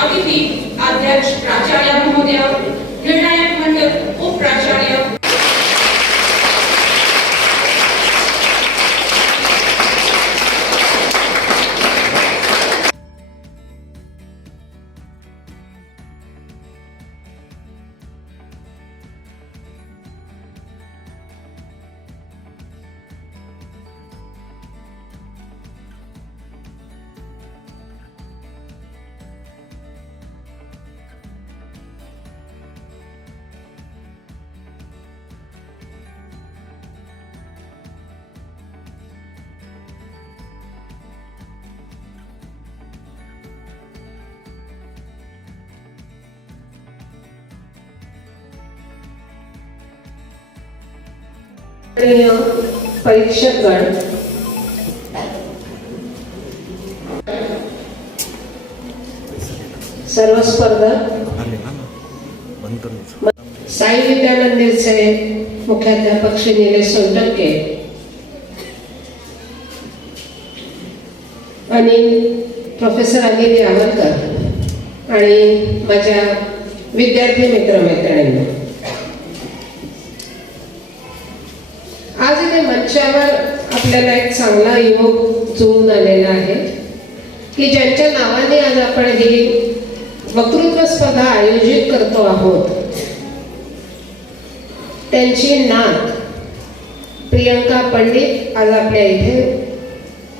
अतिथि अध्यक्ष प्राचार्य महोदय, निर्णायक मंडल उप प्राचार्य, परीक्षकगण, सर्व स्पर्धक, साई विद्या मंदिरचे मुख्याध्यापक श्री निलेश सोनटक्के आणि प्रोफेसर अनिल यावलकर आणि माझ्या विद्यार्थी मित्रमैत्रिणींना, आज इथे मंचावर आपल्याला एक चांगला युवक जुळून आलेला आहे की ज्यांच्या नावाने आज आपण ही वक्तृत्व स्पर्धा आयोजित करतो आहोत. त्यांची नात प्रियंका पंडित आज आपल्या इथे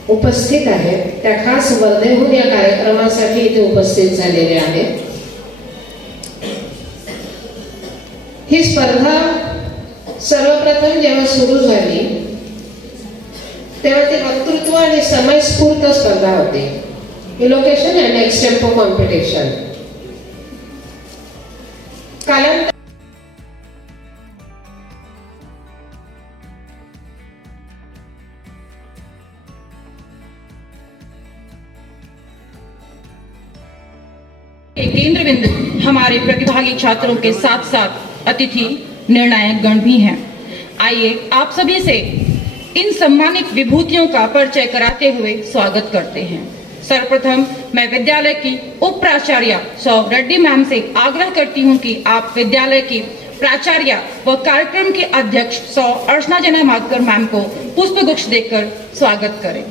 उपस्थित आहेत. त्या खास वर्धेहून या कार्यक्रमासाठी इथे उपस्थित झालेले आहेत. ही स्पर्धा सर्वप्रथम जेव्हा सुरू झाली तेव्हा ती वक्तृत्व आणि समयस्फूर्त स्पर्धा होती. Elocution and extempore competition. कालांतर केंद्र बिंदु हमारे प्रतिभागी छात्रों के साथ साथ अतिथि निर्णायक गण भी हैं. आइए आप सभी से इन सम्मानित विभूतियों का परिचय कराते हुए स्वागत करते हैं. सर्वप्रथम मैं विद्यालय की उप प्राचार्य सौ रेड्डी मैम से आग्रह करती हूं कि आप विद्यालय की प्राचार्य व कार्यक्रम के अध्यक्ष सौ अर्चना जना मातकर मैम को पुष्प गुच्छ देकर स्वागत करें.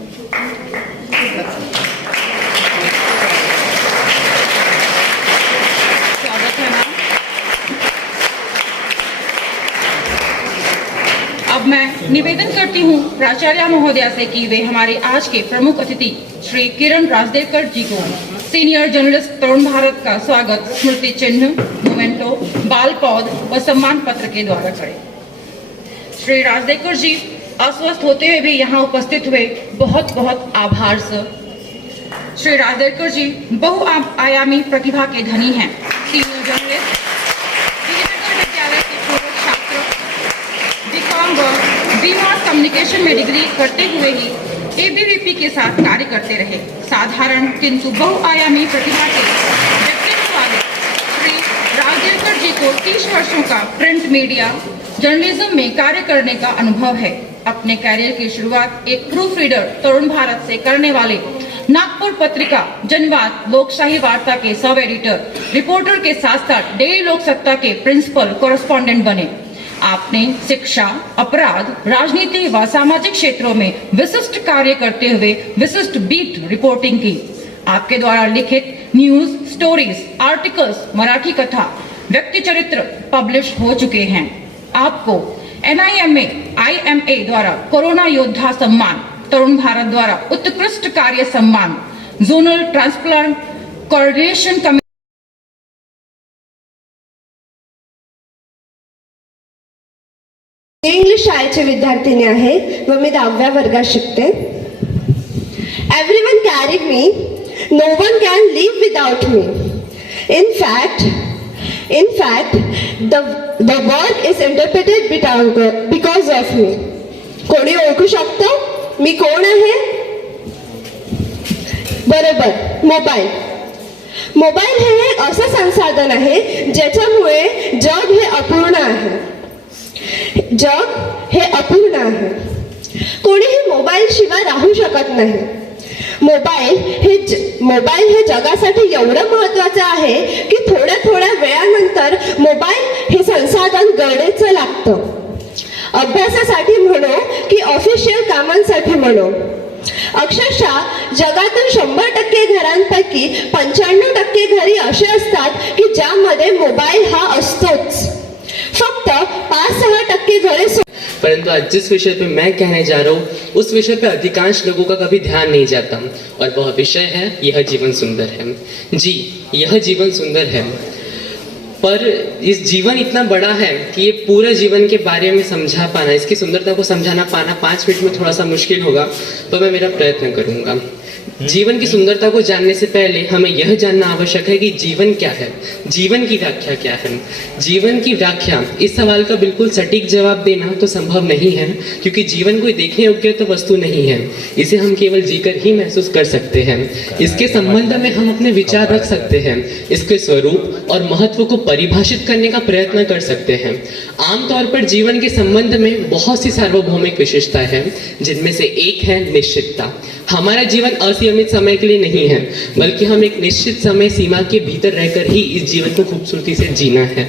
स्वागत है मैम. अब मैं निवेदन करती हूँ प्राचार्य महोदया से कि वे हमारे आज के प्रमुख अतिथि श्री किरण राजदेवकर जी को सीनियर जर्नलिस्ट तरुण भारत का स्वागत स्मृति चिन्ह, मोमेंटो, बाल पौध व सम्मान पत्र के द्वारा करें. श्री राजदेवकर जी अस्वस्थ होते हुए भी यहाँ उपस्थित हुए, बहुत बहुत आभार सर. श्री राजदेवकर जी बहुआयामी प्रतिभा के धनी हैं. सीनियर जर्नलिस्ट, विद्यालय के पूर्व छात्र, बीकॉम व बीमास कम्युनिकेशन में डिग्री करते हुए ही एबीवीपी के साथ कार्य करते रहे. साधारण किंतु बहुआयामी प्रतिभा के व्यक्तित्व वाले श्री राजदेवकर जी को 30 वर्षों का प्रिंट मीडिया जर्नलिज्म में कार्य करने का अनुभव है. अपने कैरियर की शुरुआत एक प्रूफ रीडर तरुण भारत से करने वाले नागपुर पत्रिका, जनवाद, लोकशाही वार्ता के सब एडिटर, रिपोर्टर के साथ साथ डेली लोक सत्ता के प्रिंसिपल कॉरेस्पॉन्डेंट बने. आपने शिक्षा, अपराध, राजनीति व सामाजिक क्षेत्रों में विशिष्ट कार्य करते हुए विशिष्ट बीट रिपोर्टिंग की. आपके द्वारा लिखित न्यूज, स्टोरीज, आर्टिकल्स, मराठी कथा, व्यक्ति चरित्र पब्लिश हो चुके हैं. आपको NIMA, IMA द्वारा कोरोना योद्धा सम्मान, तरुण भारत द्वारा उत्कृष्ट कार्य सम्मान, zonal transplant coordination committee, English शाळेचे विद्यार्थिनी आहे व मी 10व्या वर्गात शिकते. Everyone carried me No one can live without me. In fact, the world is interpreted because of me. कोणी ओळखू शकतं मी कोण आहे? बरोबर, मोबाईल हे एक असं संसाधन आहे ज्याच्यामुळे जग हे अपूर्ण आहे. कोणीही मोबाईल शिवाय राहू शकत नाही. मोबाईल हे जगासाठी एवढं महत्वाचं आहे की थोड्या वेळानंतर मोबाईल हे संसाधन गरजेचं लागतं. अभ्यासासाठी म्हणो की ऑफिशियल कामांसाठी म्हणो. अक्षरशः जगातील 100% घरांपैकी 95% घरी असे असतात की ज्यामध्ये मोबाईल हा असतोच. फक्त 5-6% घरे परंतु आज जिस विषय पे मैं कहने जा रहा हूँ उस विषय पे अधिकांश लोगों का कभी ध्यान नहीं जाता और वह विषय है यह जीवन सुंदर है. जी, यह जीवन सुंदर है, पर इस जीवन इतना बड़ा है कि ये पूरे जीवन के बारे में समझा पाना, इसकी सुंदरता को समझाना पाना 5 मिनट में थोड़ा सा मुश्किल होगा, पर मैं मेरा प्रयत्न करूँगा. जीवन की सुंदरता को जानने से पहले हमें यह जानना आवश्यक है कि जीवन क्या है, जीवन की व्याख्या क्या है. जीवन की व्याख्या, इस सवाल का बिल्कुल सटीक जवाब देना तो संभव नहीं है, क्योंकि जीवन कोई देखने योग्य तो वस्तु नहीं है. इसे हम केवल जीकर ही महसूस कर सकते हैं. इसके संबंध में हम अपने विचार रख सकते हैं, इसके स्वरूप और महत्व को परिभाषित करने का प्रयत्न कर सकते हैं. आमतौर पर जीवन के संबंध में बहुत सी सार्वभौमिक विशेषताएं हैं, जिनमें से एक है निश्चितता. हमारा जीवन असीमित समय के लिए नहीं है, बल्कि हम एक निश्चित समय सीमा के भीतर रहकर ही इस जीवन को खूबसूरती से जीना है.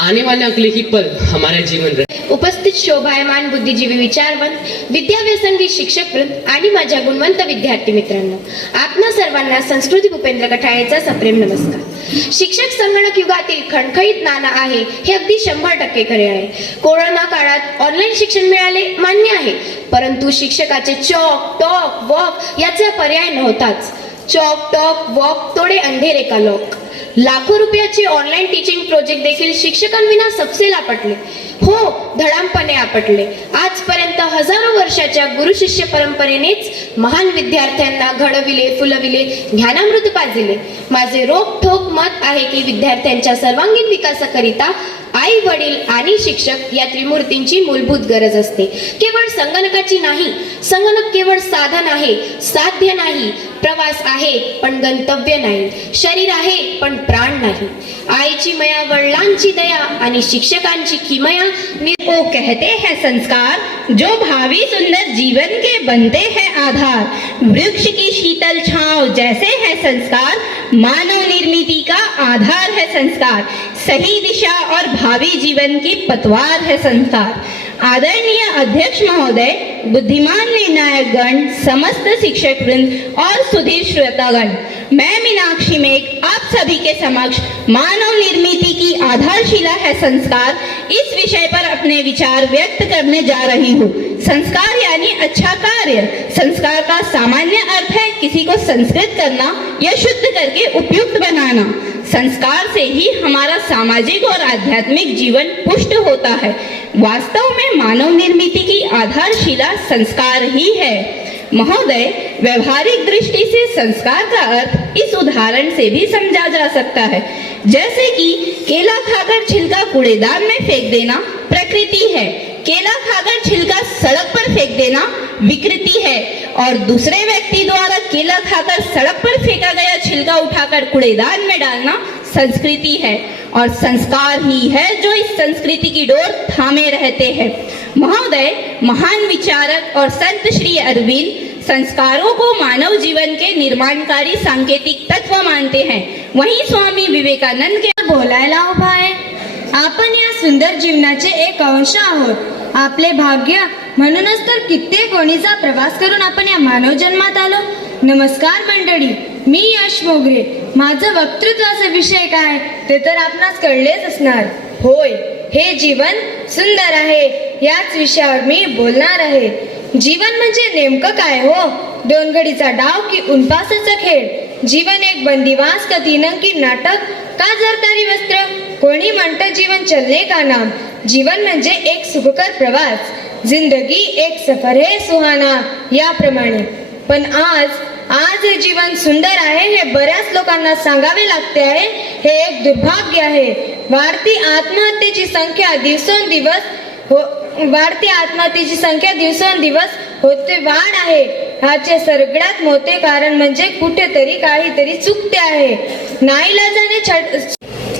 आने वाले अगले ही पल हमारा जीवन उपस्थित शोभायमान बुद्धिजीवी विचारवंत विद्याव्यसंगी शिक्षक वृंद आणि माझ्या गुणवंत विद्यार्थी मित्रांनो, आपणा सर्वांना संस्कृती भूपेंद्र कठाळेचा सप्रेम नमस्कार. शिक्षक संगणक युगातील खणखणीत नाणं आहे हे अगदी 100% खरे आहे. कोरोना काळात ऑनलाईन शिक्षण मिळाले मान्य आहे, परंतु शिक्षकाचे चॉक टॉक वॉक याचा पर्याय नव्हताच. चॉक टॉक वॉक तोडे अंधेरे का लोक. लाखो रुपयाचे ऑनलाईन टीचिंग प्रोजेक्ट देखील शिक्षकांविना सपसेल आपटले. हो, धडामपणे आपटले. आजपर्यंत हजारो वर्षाच्या गुरु शिष्य परंपरेनेच महान विद्यार्थ्यांना घडविले, फुलविले, ज्ञानामृत पाजिले. माझे रोखठोक मत आहे की विद्यार्थ्यांच्या सर्वांगीण विकासाकरिता आई वडील आणि शिक्षक या त्रिमूर्तींची मूलभूत गरज असते. केवळ संगणकाची नाही. संगणक केवळ साधन आहे, साध्य नाही. प्रवास आहे पण गंतव्य नाही. शरीर आहे पण प्राण नाही. आईची मया, वडिलांची दया आणि शिक्षकांची किमया वो कहते हैं संस्कार जो भावी सुंदर जीवन के बनते हैं आधार. वृक्ष की शीतल छांव जैसे है संस्कार, मानव निर्मिति का आधार है संस्कार. सही दिशा और भावी जीवन की पतवार है संस्कार. आदरणीय अध्यक्ष महोदय, बुद्धिमान निर्णायक गण, समस्त शिक्षक वृंद और सुधीर श्रोतागण, मैं मीनाक्षी मेघ आप सभी के समक्ष मानव निर्मिति की आधारशिला है संस्कार इस विषय पर अपने विचार व्यक्त करने जा रही हूँ. संस्कार यानी अच्छा कार्य. संस्कार का सामान्य अर्थ है किसी को संस्कृत करना या शुद्ध करके उपयुक्त बनाना. संस्कार से ही हमारा सामाजिक और आध्यात्मिक जीवन पुष्ट होता है. वास्तव में मानव निर्मिति की आधारशिला संस्कार ही है. महोदय, व्यवहारिक दृष्टि से संस्कार का अर्थ इस उदाहरण से भी समझा जा सकता है. जैसे कि केला खाकर छिलका कूड़ेदान में फेंक देना प्रकृति है, केला खाकर छिलका सड़क पर फेंक देना विकृति है, और दूसरे व्यक्ति द्वारा केला खाकर सड़क पर फेंका गया छिलका उठाकर कूड़ेदान में डालना संस्कृति है. और संस्कार ही है जो इस संस्कृति की डोर थामे रहते हैं. महोदय, महान विचारक और संत श्री अरविंद संस्कारों को मानव जीवन के निर्माणकारी सांकेतिक तत्व मानते हैं. वहीं स्वामी विवेकानंद के बोलायला उभा आहे. आपण या सुंदर जीवनाचे एक अंश आहोत. आपले भाग्य. म्हणूनच तर कित्येक कोणीचा प्रवास करून आपण या मानव जन्मात आलो. नमस्कार मंडळी, मी यश मोगरे. माझं वक्तृत्वाचा विषय काय ते तर आपणास कळलेच असणार. होय, हे जीवन सुंदर आहे याच विषयावर मी बोलणार आहे. जीवन म्हणजे नेमकं काय हो? 2 घडीचा डाव की उनपासाचा खेळ? जीवन एक बंदिवास का 3 अंकी नाटक का जरतारी वस्त्र? कोणी म्हणतं जीवन चलने का नाम. जीवन म्हणजे एक सुखकर प्रवास. जिंदगी एक सफर है सुहाना याप्रमाणे. पण आज आज हे जीवन सुंदर आहे हे बऱ्याच लोकांना सांगावे लागते आहे, हे एक दुर्भाग्य आहे. वाढती आत्महत्येची संख्या दिवसेंदिवस होते वाढ आहे. ह्याचे सगळ्यात मोठे कारण म्हणजे कुठेतरी काहीतरी चुकते आहे. नाईलाजाने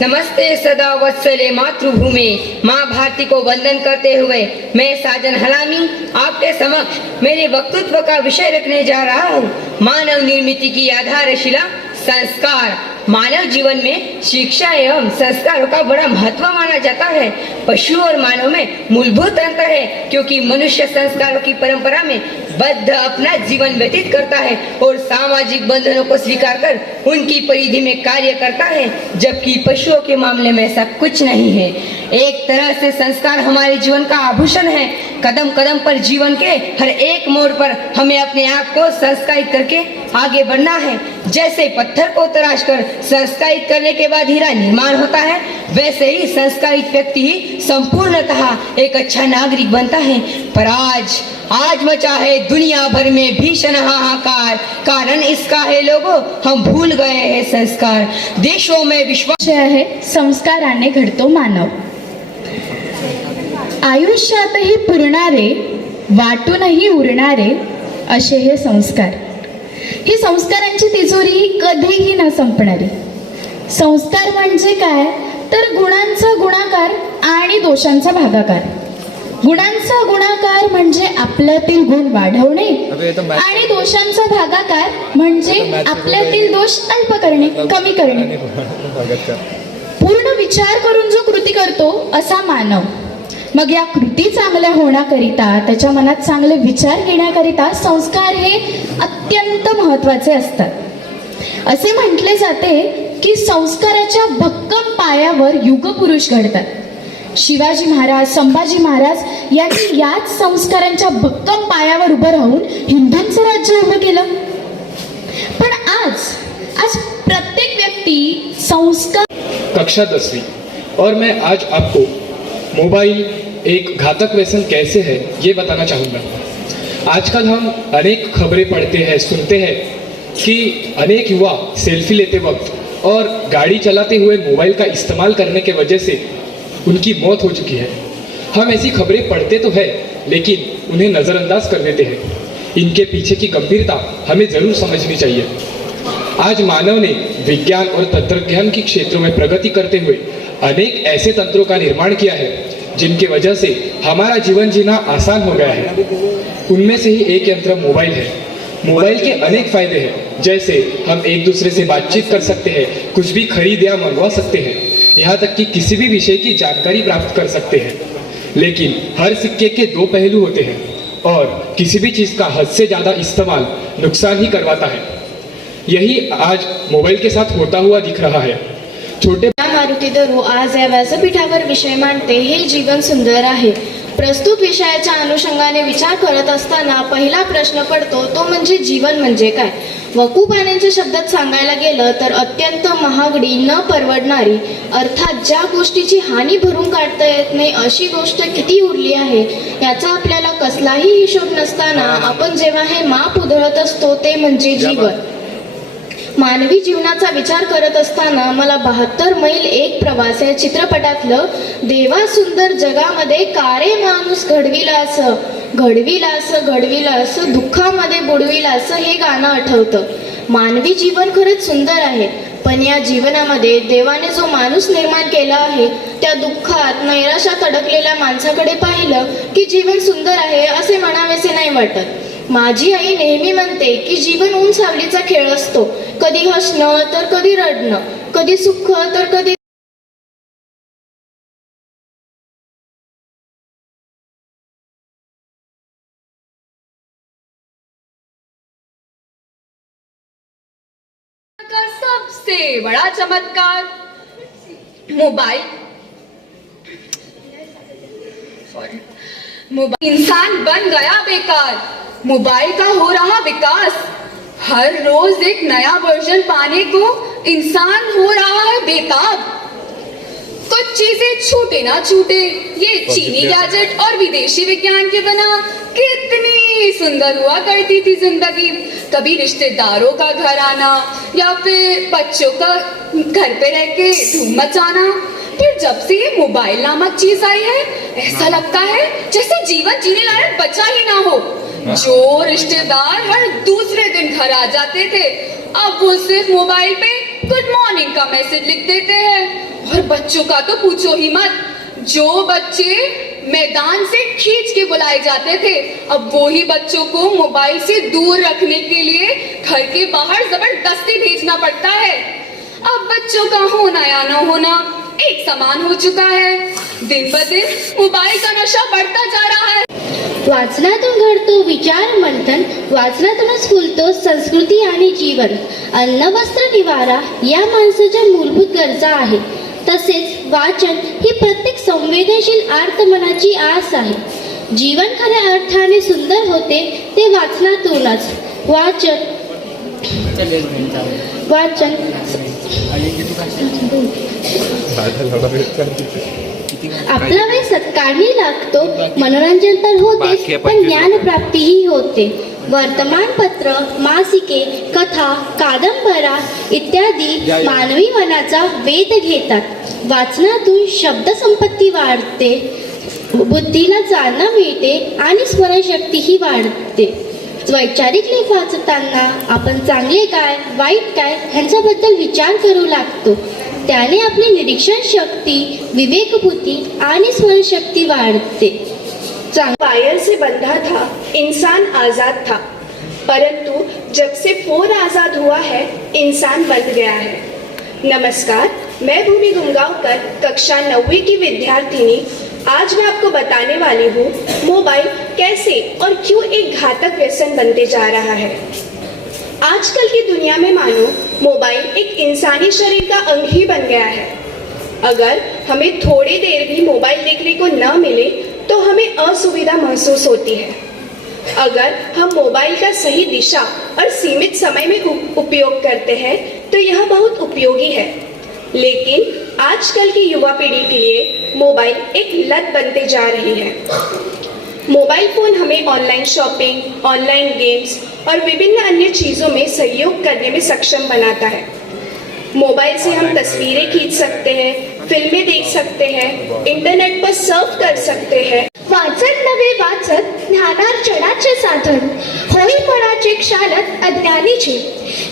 नमस्ते सदा वत्सले मातृभूमि माँ भारती को वंदन करते हुए मैं साजन हलामी आपके समक्ष मेरे वक्तृत्व का विषय रखने जा रहा हूँ. मानव निर्मिति की आधारशिला संस्कार. मानव जीवन में शिक्षा एवं संस्कारों का बड़ा महत्व माना जाता है. पशु और मानव में मूलभूत अंतर है क्योंकि मनुष्य संस्कारों की परंपरा में बद्ध अपना जीवन व्यतीत करता है और सामाजिक बंधनों को स्वीकार कर उनकी परिधि में कार्य करता है, जबकि पशुओं के मामले में ऐसा कुछ नहीं है. एक तरह से संस्कार हमारे जीवन का आभूषण है. कदम कदम पर जीवन के हर एक मोड़ पर हमें अपने आप को संस्कारित करके आगे बढ़ना है. जैसे पत्थर को तराश कर संस्कारित करने के बाद हीरा निर्माण होता है, वैसे ही संस्कारित व्यक्ति ही संपूर्णतः एक अच्छा नागरिक बनता है. पर आज मचा है दुनिया भर में भीषण हाहाकार. कारण इसका है लोगों, हम भूल गए हैं संस्कार. देशों में विश्वास आहे संस्काराने घडतो मानव. आयुष्यातही पुरणारे वाटूनही उरणारे असे हे संस्कार. ही संस्कारांची तिजोरी कधीही न संपणारी. संस्कार म्हणजे काय तर गुणांचा गुणाकार आणि दोषांचा भागाकार. गुणांचा गुणाकार म्हणजे आपल्यातील गुण वाढवणे आणि दोषांचा भागाकार म्हणजे आपल्यातील दोष अल्प करणे, कमी करणे. पूर्ण विचार करून जो कृती करतो असा मानव. मग या कृती चांगल्या होण्याकरिता, त्याच्या मनात चांगले विचार येण्याकरिता संस्कार हे अत्यंत महत्त्वाचे असतात. असे म्हटले जाते की संस्काराच्या भक्कम पायावर युगपुरुष घडतात. शिवाजी महाराज, संभाजी महाराज यांनी याच संस्कारांच्या भक्कम पायावर उभं राहून हिंदूंचं राज्य उभं केलं. पण आज प्रत्येक व्यक्ती संस्कार. कक्षा 10वीं और मैं आज आपको मोबाइल एक घातक व्यसन कैसे है ये बताना चाहूँगा. आजकल हम अनेक खबरें पढ़ते हैं, सुनते हैं कि अनेक युवा सेल्फी लेते वक्त और गाड़ी चलाते हुए मोबाइल का इस्तेमाल करने के वजह से उनकी मौत हो चुकी है. हम ऐसी खबरें पढ़ते तो है लेकिन उन्हें नज़रअंदाज कर देते हैं. इनके पीछे की गंभीरता हमें ज़रूर समझनी चाहिए. आज मानव ने विज्ञान और तंत्रज्ञान के क्षेत्रों में प्रगति करते हुए अनेक ऐसे तंत्रों का निर्माण किया है जिनकी वजह से हमारा जीवन जीना आसान हो गया है. उनमें से ही एक यंत्र मोबाइल है. मोबाइल के अनेक फायदे हैं, जैसे हम एक दूसरे से बातचीत कर सकते हैं, कुछ भी खरीद या मंगवा सकते हैं, यहाँ तक कि किसी भी विषय की जानकारी प्राप्त कर सकते हैं. लेकिन हर सिक्के के दो पहलू होते हैं और किसी भी चीज़ का हद से ज़्यादा इस्तेमाल नुकसान ही करवाता है. यही आज मोबाइल के साथ होता हुआ दिख रहा है. छोटे मारुती दरू आज या व्यासपीठावर विषय मांडते, हे जीवन सुंदर आहे. प्रस्तुत विषयाच्या अनुषंगाने विचार करत असताना पहिला प्रश्न पडतो तो म्हणजे जीवन म्हणजे काय. वकू पाण्याच्या शब्दात सांगायला गेलं तर अत्यंत महागडी, न परवडणारी, अर्थात ज्या गोष्टीची हानी भरून काढता येत नाही अशी गोष्ट किती उरली आहे याचा आपल्याला कसलाही हिशोब नसताना आपण जेव्हा हे माप उधळत असतो ते म्हणजे जीवन. मानवी जीवनाचा विचार करत असताना मला 72 मैल एक प्रवास या चित्रपटातलं देवा सुंदर जगामध्ये कारे माणूस घडविला असं दुःखामध्ये बुडविला असं हे गाणं आठवतं. मानवी जीवन खरंच सुंदर आहे, पण या जीवनामध्ये देवाने जो माणूस निर्माण केला आहे त्या दुःखात, नैराश्यात अडकलेल्या माणसाकडे पाहिलं की जीवन सुंदर आहे असे म्हणावेसे नाही वाटत. माझी आई नेहमी म्हणते की जीवन ऊन सावलीचा खेळ असतो. कधी हसणं तर कधी रडणं, कधी सुख तर कधी सबसे बड़ा चमत्कार मोबाइल इंसान बन गया बेकार. मोबाइल का हो रहा विकास, हर रोज एक नया वर्जन पाने को इंसान हो रहा है बेताब. कुछ चीजें छूटे ना छूटे, ये चीनी गैजेट और विदेशी विज्ञान के बिना कितनी सुंदर हुआ करती थी जिंदगी. कभी रिश्तेदारों का घर आना या फिर बच्चों का घर पे रह के धूम मचाना। फिर जब से ये मोबाइल नामक चीज आई है, ऐसा लगता है जैसे जीवन जीने लायक बचा ही ना हो। जो रिश्तेदार हर दूसरे दिन घर आ जाते थे, अब वो सिर्फ मोबाइल पे गुड मॉर्निंग का मैसेज लिख देते हैं। और बच्चों का तो पूछो ही मत, जो बच्चे मैदान से खींच के बुलाए जाते थे, अब वो ही बच्चों को मोबाइल से दूर रखने के लिए घर के बाहर जबरदस्ती भेजना पड़ता है। अब बच्चों का होना या न होना एक समान हो चुका है। दिन ब दिन मोबाइल का नशा बढ़ता जा रहा है। वाचनातून घडतो विचार मंथन, वाचनातूनच फुलतो संस्कृती आणि जीवन। अन्न वस्त्र निवारा या माणसाच्या मूलभूत गरजा आहे। तसेच वाचन ही प्रत्येक संवेदनशील आर्तमनाची आस आहे। जीवन खऱ्या अर्थाने सुंदर होते ते वाचनातूनच। वाचन आपला वेळ सत्कारणी लागतो, मनोरंजन तर होते पण ज्ञानप्राप्तीही होते। वर्तमानपत्र, मासिके, कथा, कादंबऱ्या इत्यादी मानवी मनाचा वेध घेतात। वाचनातून शब्दसंपत्ती वाढते, बुद्धीला चालना मिळते आणि स्मरणशक्तीही वाढते। वैचारिक लेख वाचताना आपण चांगले काय वाईट काय ह्यांच्याबद्दल विचार करू लागतो। त्याने आपली निरीक्षण शक्ती, विवेकबुद्धी आणि स्मरणशक्ती वाढते। वायर से बंधा था, इंसान आजाद था, परंतु जब से फोन आजाद हुआ है, इंसान बन गया है। नमस्कार, मैं भूमि गुंगावकर, कक्षा 9वीं की विद्यार्थिनी। आज मैं आपको बताने वाली हूँ मोबाइल कैसे और क्यों एक घातक व्यसन बनते जा रहा है। आजकल की दुनिया में मानो मोबाइल एक इंसानी शरीर का अंग ही बन गया है। अगर हमें थोड़ी देर भी मोबाइल देखने को न मिले तो हमें असुविधा महसूस होती है। अगर हम मोबाइल का सही दिशा और सीमित समय में उपयोग करते हैं तो यह बहुत उपयोगी है, लेकिन आजकल की युवा पीढ़ी के लिए मोबाइल एक लत बनते जा रही है। मोबाइल फोन हमें ऑनलाइन शॉपिंग, ऑनलाइन गेम्स और विभिन्न अन्य चीज़ों में सहयोग करने में सक्षम बनाता है। मोबाइल से हम तस्वीरें खींच सकते हैं, फिल्में देख सकते हैं, इंटरनेट पर सर्फ कर सकते हैं। वाचन नवे वाचत ज्ञानार्जनाचे साधन, होई मनाचे क्षालत अज्ञानीचे।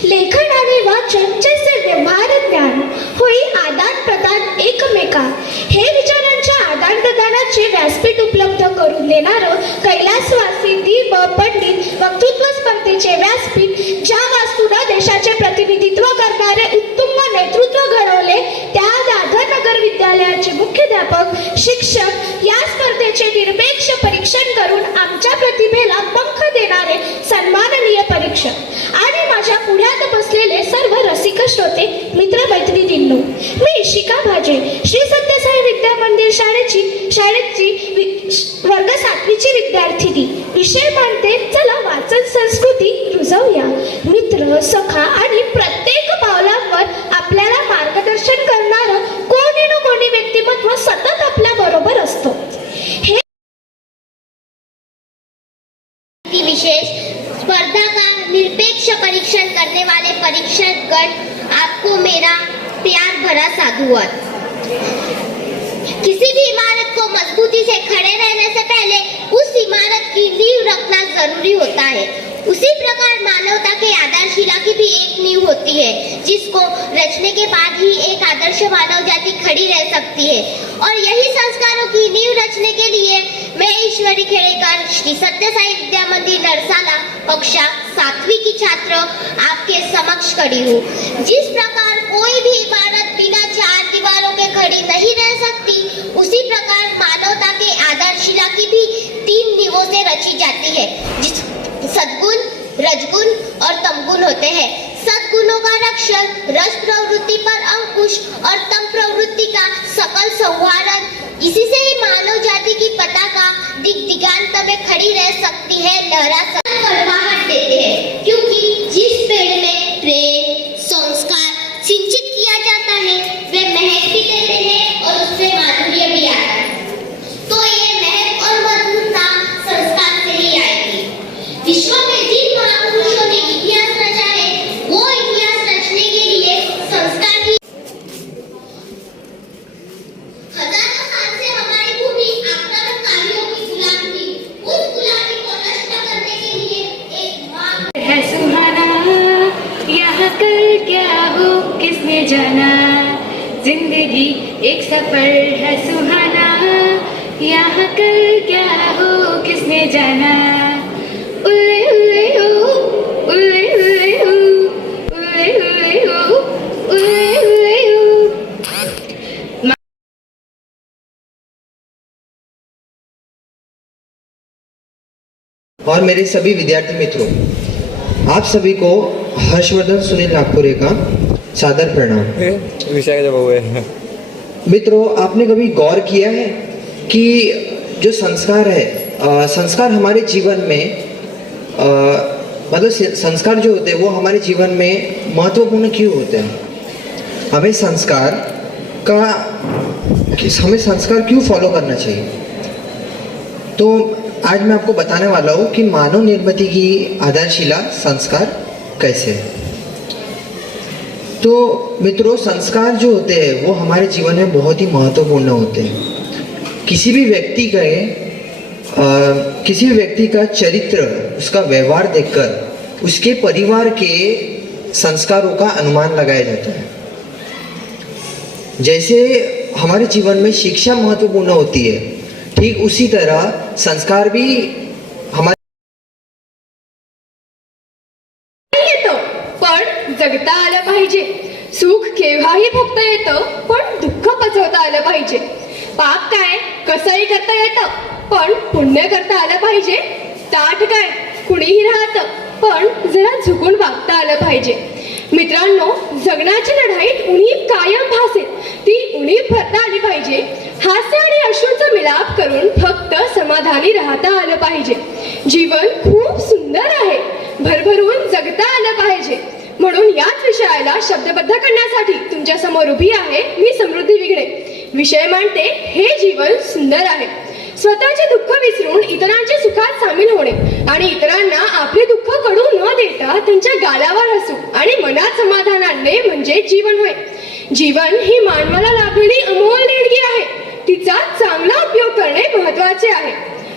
लेखन आणि वाचन जैसे व्यवहार ज्ञान, होई आदान प्रदान एकमेका। हे विचारांच्या आदान प्रदानाचे व्यासपीठ उपलब्ध करून देणारं कैलासवासी दीप पंडित वक्तृत्व स्पर्धेचे व्यासपीठ, ज्या वास्तूनं देशाचे प्रतिनिधित्व करणारे उत्तुंग नेतृत्व घडवले, त्या दादरनगर विद्यालयाचे मुख्याध्यापक शिक्षक या स्पर्धेचे निरपेक्ष परीक्षण करून आमच्या प्रतिभेला पंख देणारे सन्माननीय परीक्षक आणि माझ्या पुढ्यात बसलेले सर्व रसिक श्रोते मित्र मैत्रिणींनो, मी इशिका भाजे, श्री सत्यसाई विद्या मंदिर शाळेची वर्ग 7वीची विद्यार्थिनी। विषय मांडते, चला वाचन संस्कृती रुजवूया। मित्र, सखा आणि प्रत्येक पावलावर आपल्याला मार्गदर्शन करणारं कोणी ना कोणी व्यक्तिमत्व सतत आपल्या बरोबर असतो। विशेष स्पर्धा का निरपेक्ष परीक्षण करने वाले परीक्षक गण, आपको मेरा प्यार भरा साधुवाद। किसी भी इमारत को मजबूती से खड़े रहने से पहले उस इमारत की नींव रखना जरूरी होता है। उसी प्रकार मानवता के आधारशिला की भी एक नींव होती है, जिसको रचने के बाद ही एक आदर्श मानव जाति खड़ी रह सकती है। और यही संस्कारों की नींव रचने के लिए मैं ईश्वरी खेड़ेकर, श्री सत्यसाई विद्या मंदिर नरसाला, कक्षा 7वीं की छात्र आपके समक्ष खड़ी हूँ। जिस प्रकार कोई भी इमारत बिना 4 दीवारों के खड़ी नहीं रह सकती, उसी प्रकार मानवता के आधारशिला की भी 3 नींवों से रची जाती है, जिस सद्गुण, रजगुण और तमगुण होते हैं। सद्गुणों का रक्षण, रज प्रवृत्ति पर अंकुश और तम प्रवृत्ति का सकल संवारण, इसी से ही मानव जाति की पताका दिगंत में खड़ी रह सकती है, लहरा गर्माहट देते हैं। क्योंकि जिस पेड़ में प्रेम, संस्कार सिंचित किया जाता है, वे महक भी देते हैं और उससे माधुर्य भी आता है। तो ये महक और मधुरता संस्कार से ही आएगी। विश्व में जिन महापुरुषों ने जाना, जिंदगी एक सफर है सुहाना, यहाँ कल क्या हो किसने जाना। उल्ले उल्ले हो, उल्ले उल्ले हो, उल्ले उल्ले हो, उल्ले उल्ले हो। और मेरे सभी विद्यार्थी मित्रों, आप सभी को हर्षवर्धन सुनील नागपुरे का सादर प्रणाम। मित्रों, आपने कभी गौर किया है कि जो संस्कार है, संस्कार हमारे जीवन में मतलब संस्कार जो होते हैं वो हमारे जीवन में महत्वपूर्ण क्यों होते हैं? हमें संस्कार क्यों फॉलो करना चाहिए? तो आज मैं आपको बताने वाला हूँ कि मानव निर्मित की आधारशिला संस्कार कैसे है। तो मित्रों, संस्कार जो होते हैं वो हमारे जीवन में बहुत ही महत्वपूर्ण होते हैं। किसी भी व्यक्ति का चरित्र, उसका व्यवहार देखकर उसके परिवार के संस्कारों का अनुमान लगाया जाता है। जैसे हमारे जीवन में शिक्षा महत्वपूर्ण होती है, ठीक उसी तरह संस्कार भी हमारे येतो पण जगता आलं पाहिजे। सुख केव्हाही भोगता येतं पण दुःख पचवता आलं पाहिजे। पाप काय कसंही करता येतं पण पुण्य करता आलं पाहिजे। ताठ काय कुणीही राहतं पण जरा झुकून वागता आलं पाहिजे। मित्रांनो, जगण्याची लढाईत उणीव कायम भासेल, ती उणीव भरता आली पाहिजे। हास्य आणि अश्रूचा मिलाप करून फक्त समाधानी राहता आलं पाहिजे। जीवन खूप सुंदर आहे, भरभरून जगता आलं पाहिजे। म्हणून याच विषयाला शब्दबद्ध करण्यासाठी तुमच्या समोर उभी आहे मी समृद्धी विघ्ने। विषय मांडते, हे जीवन सुंदर आहे। स्वतःचे दुःख विसरून इतरांच्या सुखात सामील होणे आणि इतरांना आपले दुःख कळू न देता त्यांच्या गालावर हसू आणि मनात समाधान आणणे म्हणजे जीवन होय। जीवन ही मानवाला लाभलेली अमोल देणगी आहे, तिचा चांगला उपयोग करणे महत्त्वाचे आहे।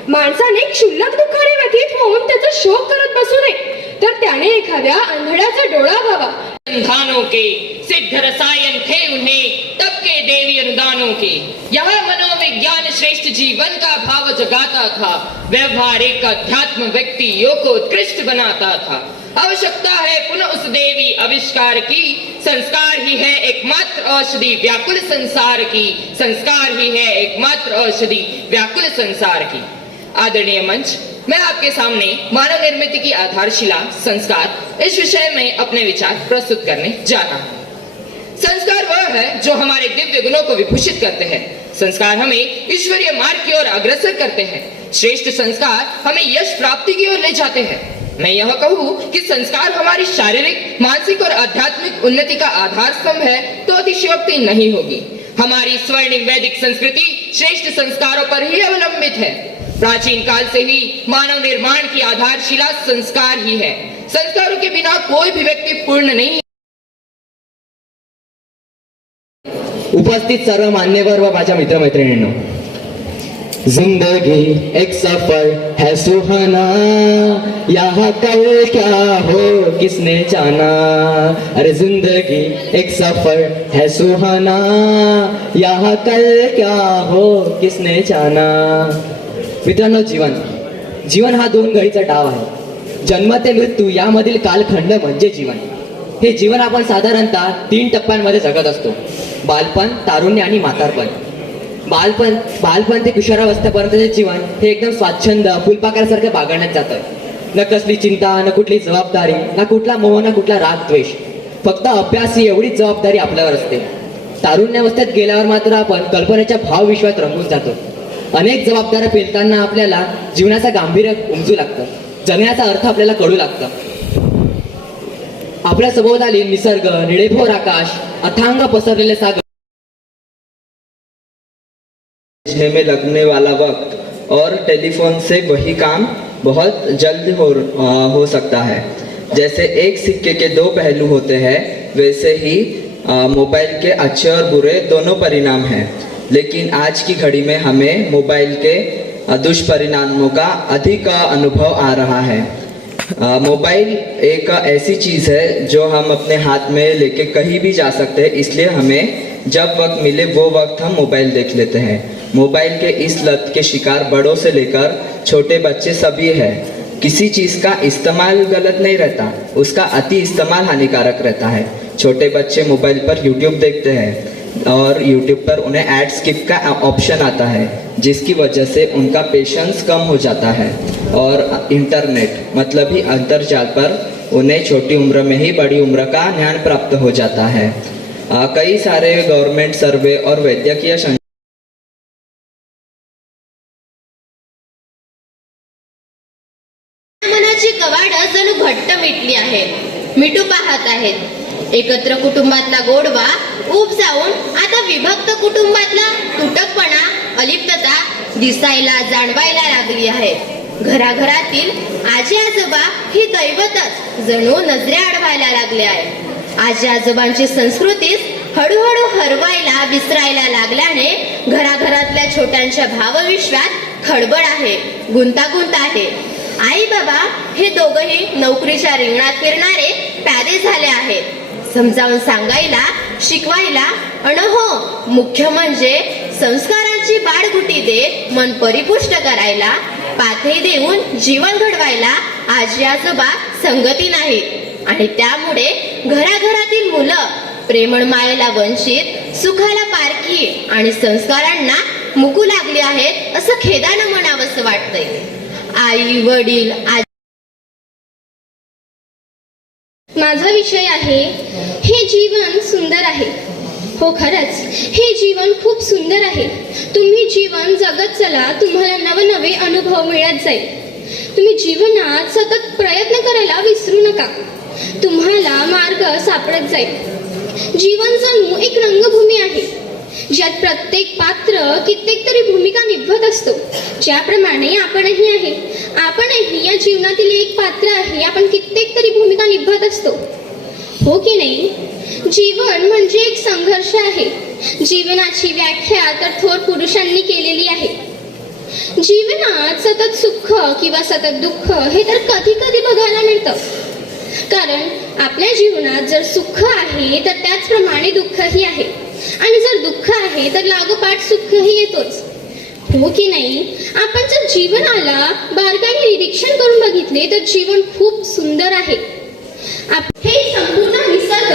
माणसाने क्षुल्लक दुःखाने व्यथित होऊन त्याचा शोक करत बसू नये, तर त्याने एखाद्या आंधळ्याचा डोळा व्हावा। अनुदानों के सिद्ध रसायन थे उन्हें तब के देवी अनुदानों के। यह मनोविज्ञान श्रेष्ठ जीवन का भाव जगाता था, व्यवहारिक अध्यात्म व्यक्तियों को उत्कृष्ट बनाता था। आवश्यकता है पुनः उस देवी आविष्कार की, संस्कार ही है एकमात्र औषधि व्याकुल संसार की, संस्कार ही है एकमात्र औषधि व्याकुल संसार की। आदरणीय मंच, मैं आपके सामने मानव निर्मित की आधारशिला संस्कार इस विषय में अपने विचार प्रस्तुत करने जा रहा हूं। संस्कार वह है जो हमारे दिव्य गुणों को विभूषित करते हैं। संस्कार हमें ईश्वरीय मार्ग की ओर अग्रसर करते हैं। श्रेष्ठ संस्कार हमें यश प्राप्ति की ओर ले जाते हैं। मैं यह कहूँ कि संस्कार हमारी शारीरिक, मानसिक और आध्यात्मिक उन्नति का आधार स्तंभ है तो अतिशयोक्ति नहीं होगी। हमारी स्वर्णिम वैदिक संस्कृति श्रेष्ठ संस्कारों पर ही अवलंबित है। प्राचीन काल से ही मानव निर्माण की आधारशिला संस्कार ही है। संस्कारों के बिना कोई भी व्यक्ति पूर्ण नहीं। उपस्थित सर्व मान्यवर व माझ्या मित्रमैत्रिणींनो, जिंदगी एक सफर है सुहाना, यहाँ कल क्या हो किसने जाना। अरे जिंदगी एक सफर है सुहाना, यहाँ कल क्या हो किसने जाना। मित्रांनो, जीवन हा दोन घडीचा डाव आहे। जन्म ते मृत्यू यामधील कालखंड म्हणजे जीवन। हे जीवन आपण साधारणतः 3 टप्प्यांमध्ये जगत असतो: बालपण, तारुण्य आणि म्हातारपण। बालपण ते किशोरावस्थेपर्यंतचे जीवन हे एकदम स्वाच्छंद फुलपाखरासारखं बागडण्यात जातं। न कसली चिंता, न कुठली जबाबदारी, ना कुठला मोह, ना कुठला राग द्वेष, फक्त अभ्यास ही एवढीच जबाबदारी आपल्यावर असते। तारुण्यावस्थेत गेल्यावर मात्र आपण कल्पनेच्या भावविश्वात रंगून जातो। अनेक जबाबदाऱ्या पेलताना आपल्याला जीवनाचं गांभीर्य उमजू लागतं, जगण्याचा अर्थ आपल्याला कळू लागतं। आपल्या सभोवताली निसर्ग, निळेभोर आकाश, अथांग पसरलेले सागर में लगने वाला वक्त और टेलीफोन से वही काम बहुत जल्द हो सकता है। जैसे एक सिक्के के 2 पहलू होते हैं, वैसे ही मोबाइल के अच्छे और बुरे दोनों परिणाम हैं। लेकिन आज की घड़ी में हमें मोबाइल के दुष्परिणामों का अधिक अनुभव आ रहा है। मोबाइल एक ऐसी चीज़ है जो हम अपने हाथ में लेके कहीं भी जा सकते हैं, इसलिए हमें जब वक्त मिले वो वक्त हम मोबाइल देख लेते हैं। मोबाइल के इस लत के शिकार बड़ों से लेकर छोटे बच्चे सभी है। किसी चीज़ का इस्तेमाल गलत नहीं रहता, उसका अति इस्तेमाल हानिकारक रहता है। छोटे बच्चे मोबाइल पर यूट्यूब देखते हैं और यूट्यूब पर उन्हें ऐड स्किप का ऑप्शन आता है, जिसकी वजह से उनका पेशेंस कम हो जाता है और इंटरनेट मतलब ही अंतर्जाल पर उन्हें छोटी उम्र में ही बड़ी उम्र का ज्ञान प्राप्त हो जाता है। कई सारे गवर्नमेंट सर्वे और वैद्यकीय मनाची कवाडं जणू घट्ट मिटली आहेत, मिटू पाहत आहेत। एकत्र कुटुंबातला गोडवा ऊब जाऊन आता विभक्त कुटुंबातला तुटकपणा, अलिप्तता दिसायला जाणवायला लागली आहे। घराघरातील आजी आजोबा ही दैवतच जणू नजरे अडवायला लागले आहे। आजी आजोबांची संस्कृतीच हळूहळू हरवायला विसरायला लागल्याने घराघरातल्या छोट्यांच्या भावविश्वात खळबळ आहे, गुंतागुंत आहे। आई बाबा हे दोघंही नोकरीच्या रिंगणात फिरणारे प्यादे झाले आहेत। समजावून सांगायला, शिकवायला आणि हो मुख्य म्हणजे संस्कारांची बाळगुटी देत मन परिपुष्ट करायला, पाथी देऊन जीवन घडवायला आजी आजोबा संगती नाहीत आणि त्यामुळे घराघरातील मुलं प्रेमळ मायेला वंचित, सुखाला पारखी आणि संस्कारांना मुकू लागली आहेत असं खेदानं म्हणावंसं वाटतंय। आई वडील माझा विषय आहे हे जीवन सुंदर आहे। हो खरंच हे जीवन खूप सुंदर आहे। तुम्ही जीवन जगत चला, तुम्हाला नवनवे अनुभव मिळत जाईल। तुम्ही जीवनात सतत प्रयत्न करायला विसरू नका, तुम्हाला मार्ग सापडत जाईल। जीवन जणू एक रंगभूमी आहे ज्यात प्रत्येक पात्र कित्येक तरी भूमिका निभवत असतो। ज्याप्रमाणे आपणही आहे, आपणही या जीवनातील एक पात्र आहे, आपण कित्येक तरी भूमिका निभवत असतो, हो की नाही? जीवन म्हणजे एक संघर्ष आहे। जीवनाची व्याख्या तर थोर पुरुषांनी केलेली आहे। जीवनात सतत सुख किंवा सतत दुःख हे तर कधी कधी बघायला मिळतं, कारण आपल्या जीवनात जर सुख आहे तर त्याचप्रमाणे दुःखही आहे आणि जर दुःख आहे तर लागोपाठ सुखही येतोच, हो की नाही? आपण जर जीवनाला बारकाईने निरीक्षण करून बघितले तर जीवन खूप सुंदर आहे। हे संपूर्ण निसर्ग,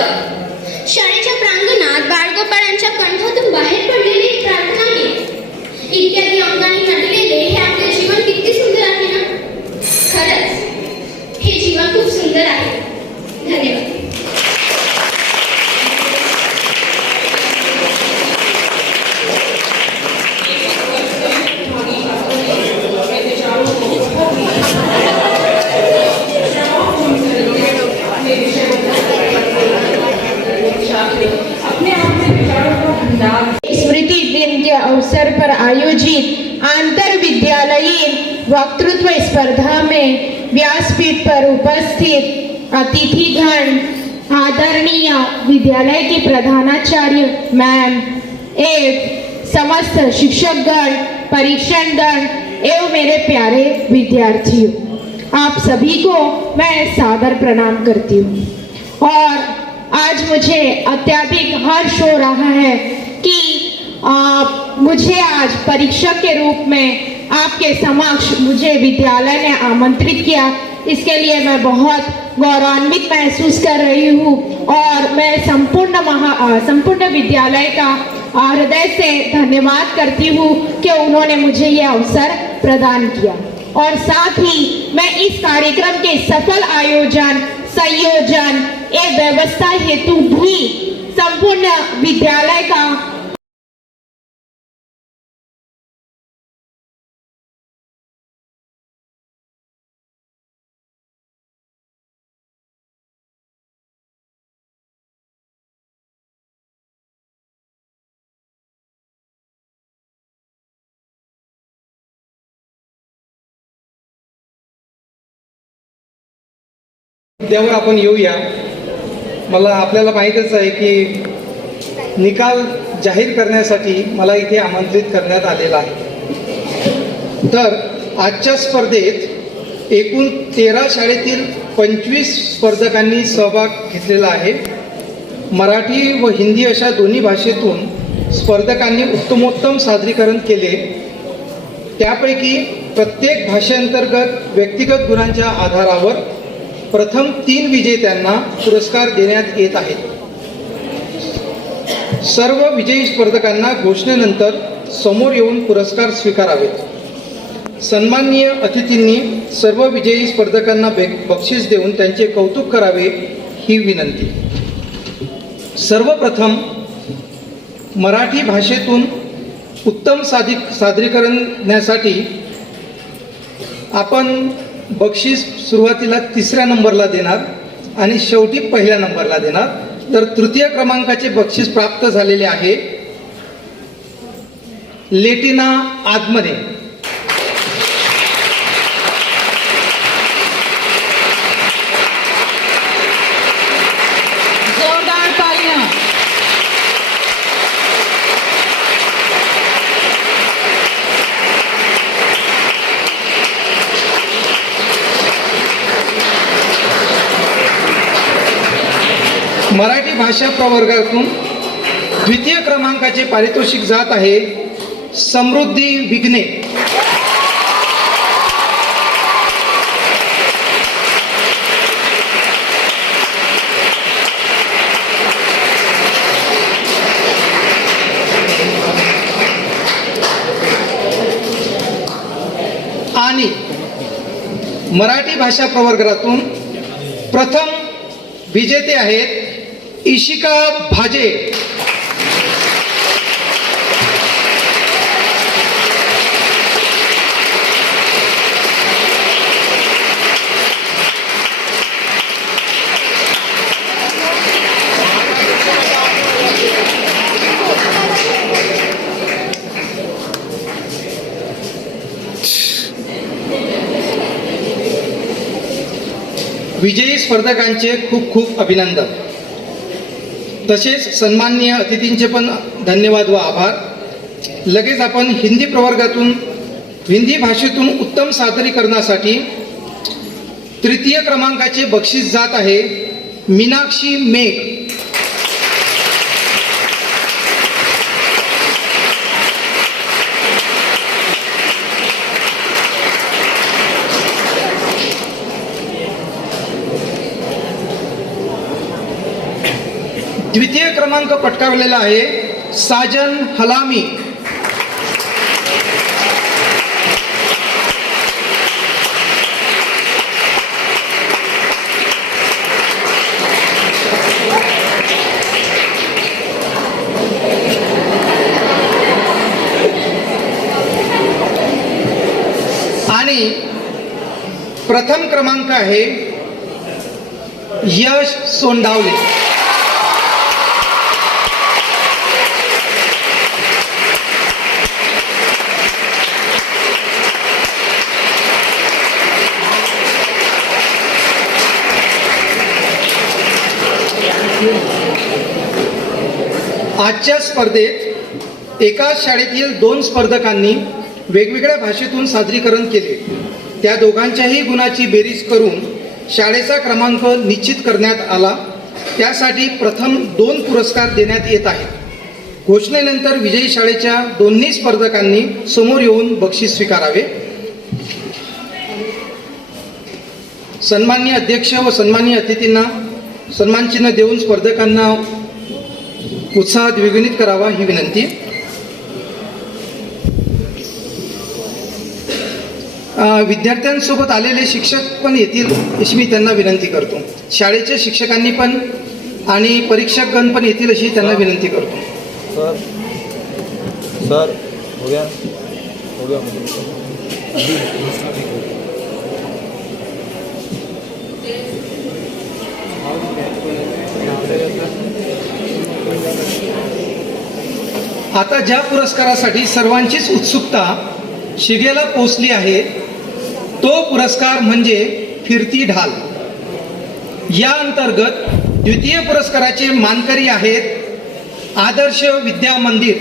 शाळेच्या प्रांगणात बाळगोपाळांच्या कंठातून बाहेर पडलेली प्रार्थना गीत इत्यादी अंगाने नटलेले हे आपले जीवन किती सुंदर आहे ना? खरंच हे जीवन खूप सुंदर आहे। धन्यवाद। स्मृति दिन के अवसर पर आयोजित अंतर विद्यालयीन वक्तृत्व स्पर्धा में व्यासपीठ पर उपस्थित अतिथिगण, आदरणीय विद्यालय के प्रधानाचार्य मैम एवं समस्त शिक्षकगण, परीक्षण दल एवं मेरे प्यारे विद्यार्थियों, आप सभी को मैं सादर प्रणाम करती हूँ। और आज मुझे अत्यधिक हर्ष हो रहा है कि मुझे आज परीक्षक के रूप में आपके समक्ष मुझे विद्यालय ने आमंत्रित किया, इसके लिए मैं बहुत गौरवान्वित महसूस कर रही हूँ और मैं संपूर्ण विद्यालय का हृदय से धन्यवाद करती हूँ कि उन्होंने मुझे ये अवसर प्रदान किया। और साथ ही मैं इस कार्यक्रम के सफल आयोजन, संयोजन एवं व्यवस्था हेतु भी संपूर्ण विद्यालय का मुद्द्यावर आपण येऊया। मला आपल्याला माहीतच आहे की निकाल जाहीर करण्यासाठी मला इथे आमंत्रित करण्यात आलेला आहे। तर आजच्या स्पर्धेत एकूण 13 शाळेतील 25 स्पर्धकांनी सहभाग घेतलेला आहे. मराठी व हिंदी अशा दोन्ही भाषेतून स्पर्धकांनी उत्तमोत्तम सादरीकरण केले. त्यापैकी प्रत्येक भाषेअंतर्गत व्यक्तिगत गुणांच्या आधारावर प्रथम 3 विजेत्यांना पुरस्कार देण्यात येत आहेत. सर्व विजयी स्पर्धकांना घोषणेनंतर समोर येऊन पुरस्कार स्वीकारावेत. सन्माननीय अतिथींनी सर्व विजयी स्पर्धकांना बक्षीस देऊन त्यांचे कौतुक करावे ही विनंती. सर्वप्रथम मराठी भाषेतून उत्तम सादरीकरणासाठी आपण बक्षीस सुरुवातीला 3ऱ्या नंबरला देणार आणि शेवटी 1ल्या नंबरला देणार. तर तृतीय क्रमांकाचे बक्षीस प्राप्त झालेले आहे लेटिना आदमने. जोरदार तालियां. मराठी भाषा प्रवर्गातून द्वितीय क्रमांकाचे पारितोषिक जात आहे समृद्धी विघ्ने. आणि मराठी भाषा प्रवर्गातून प्रथम विजेते आहेत इशिका भाजे. विजयी स्पर्धकांचे खूप खूप अभिनंदन. तसेच सन्माननीय अतिथींचे पण धन्यवाद व आभार. लगेच आपण हिंदी प्रवर्गातून हिंदी भाषेतून उत्तम सादरीकरणासाठी तृतीय क्रमांकाचे बक्षीस जात आहे मीनाक्षी मेघ. द्वितीय क्रमांक पटकावलेला आहे साजन हलामी. आणि प्रथम क्रमांक आहे यश सोंडावले. आजच्या स्पर्धेत एकाच शाळेतील 2 स्पर्धकांनी वेगवेगळ्या भाषेतून सादरीकरण केले. त्या दोघांच्याही गुणाची बेरीज करून शाळेचा क्रमांक निश्चित करण्यात आला. त्यासाठी प्रथम 2 पुरस्कार देण्यात येत आहेत. घोषणेनंतर विजयी शाळेच्या दोन्ही स्पर्धकांनी समोर येऊन बक्षीस स्वीकारावे. सन्माननीय अध्यक्ष व सन्माननीय अतिथींना सन्मानचिन्ह देऊन स्पर्धकांना उत्साहात द्विगुणित करावा ही विनंती. विद्यार्थ्यांसोबत आलेले शिक्षक पण येतील अशी मी त्यांना विनंती करतो. शाळेच्या शिक्षकांनी पण आणि परीक्षकगण पण येतील अशी त्यांना विनंती करतो. सर हो गया आता ज्या पुरस्कारासाठी सर्वांचीच उत्सुकता शिगेला पोचली आहे तो पुरस्कार म्हणजे फिरती ढाल. या अंतर्गत द्वितीय पुरस्काराचे मानकरी आहेत आदर्श विद्या मंदिर.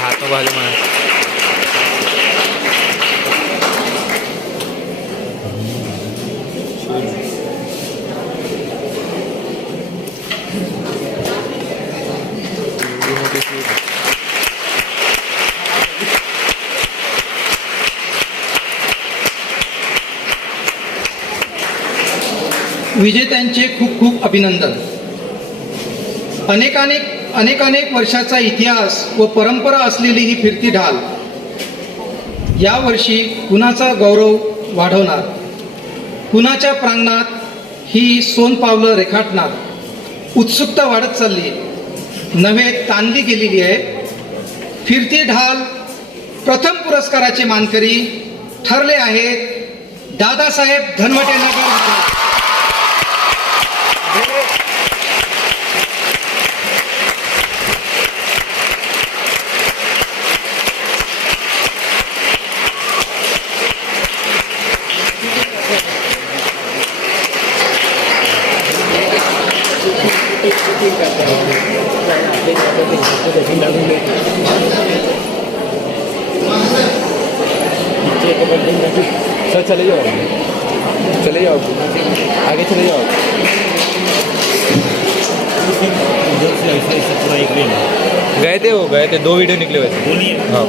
हाथों वाले माणस. विजेत्यांचे खूप खूप अभिनंदन. अनेक वर्षाचा इतिहास व परंपरा असलेली ही फिरती ढाल यावर्षी कुणाचा गौरव वाढवणार, कुणाच्या प्रांगणात ही सोनपावलं रेखाटणार, उत्सुकता वाढत चालली नव्हे ताणली गेलेली आहे. फिरती ढाल प्रथम पुरस्काराचे मानकरी ठरले आहेत दादासाहेब धनवटे नगर. सर चले जाओ आगे चले जाओ. गए थे 2 वीडियो निकले वैसे. हाँ